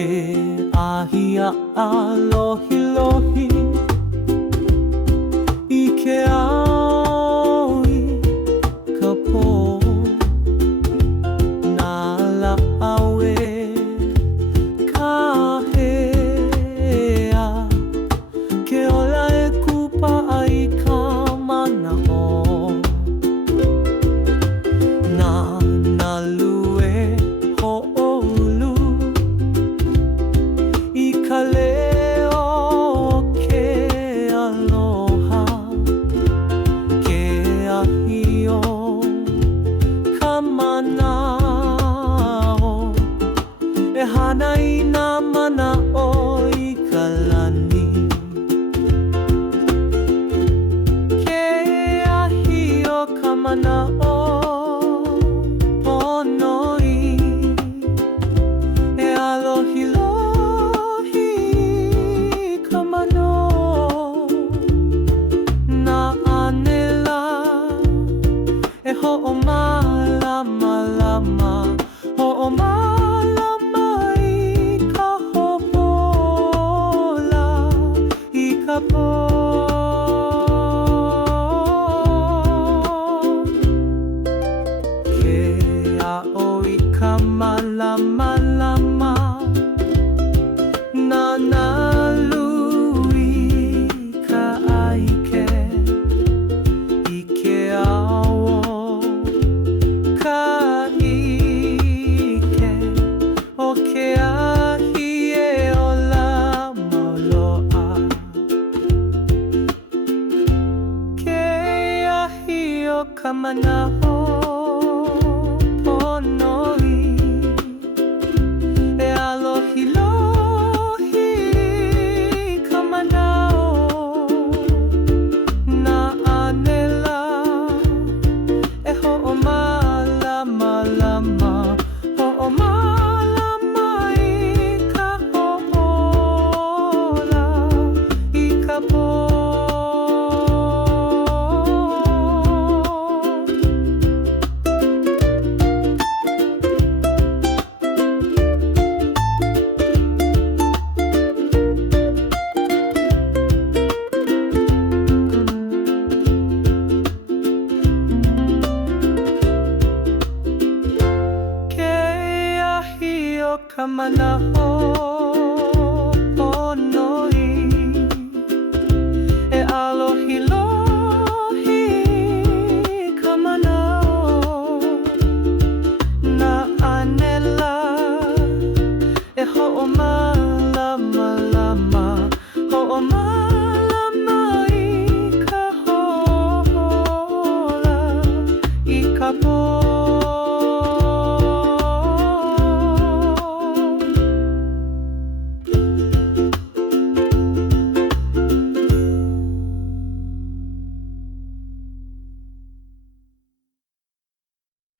Ke ahia alohi lohi I ke aoi ka pō Nā la'awe ka hea Ke ola e kupa ai ka mana'o Nā lue ho'olu I ka leo ke aloha Ke ahio ka mana'o E hana I nā mana'o I ka lani Ke ahio ka mana'o Honoi E alohi lohi ka mano Nā anela E ho'omalama lama Ho'omalama I ka hopola I ka pō Ke a'oi ka malama lama Nā nalui ka aike I ke awo ka ike O ke ahi e ola mauloa Ke ahi o ka mana'o Honoi E alohi lohi ka mana'o Nā anela E ho'omalama lama Ho'omalama I ka ho'ola I ka pō Ka mana'o honoi E alohi lohi ka mana'o Nā anela E ho'omalama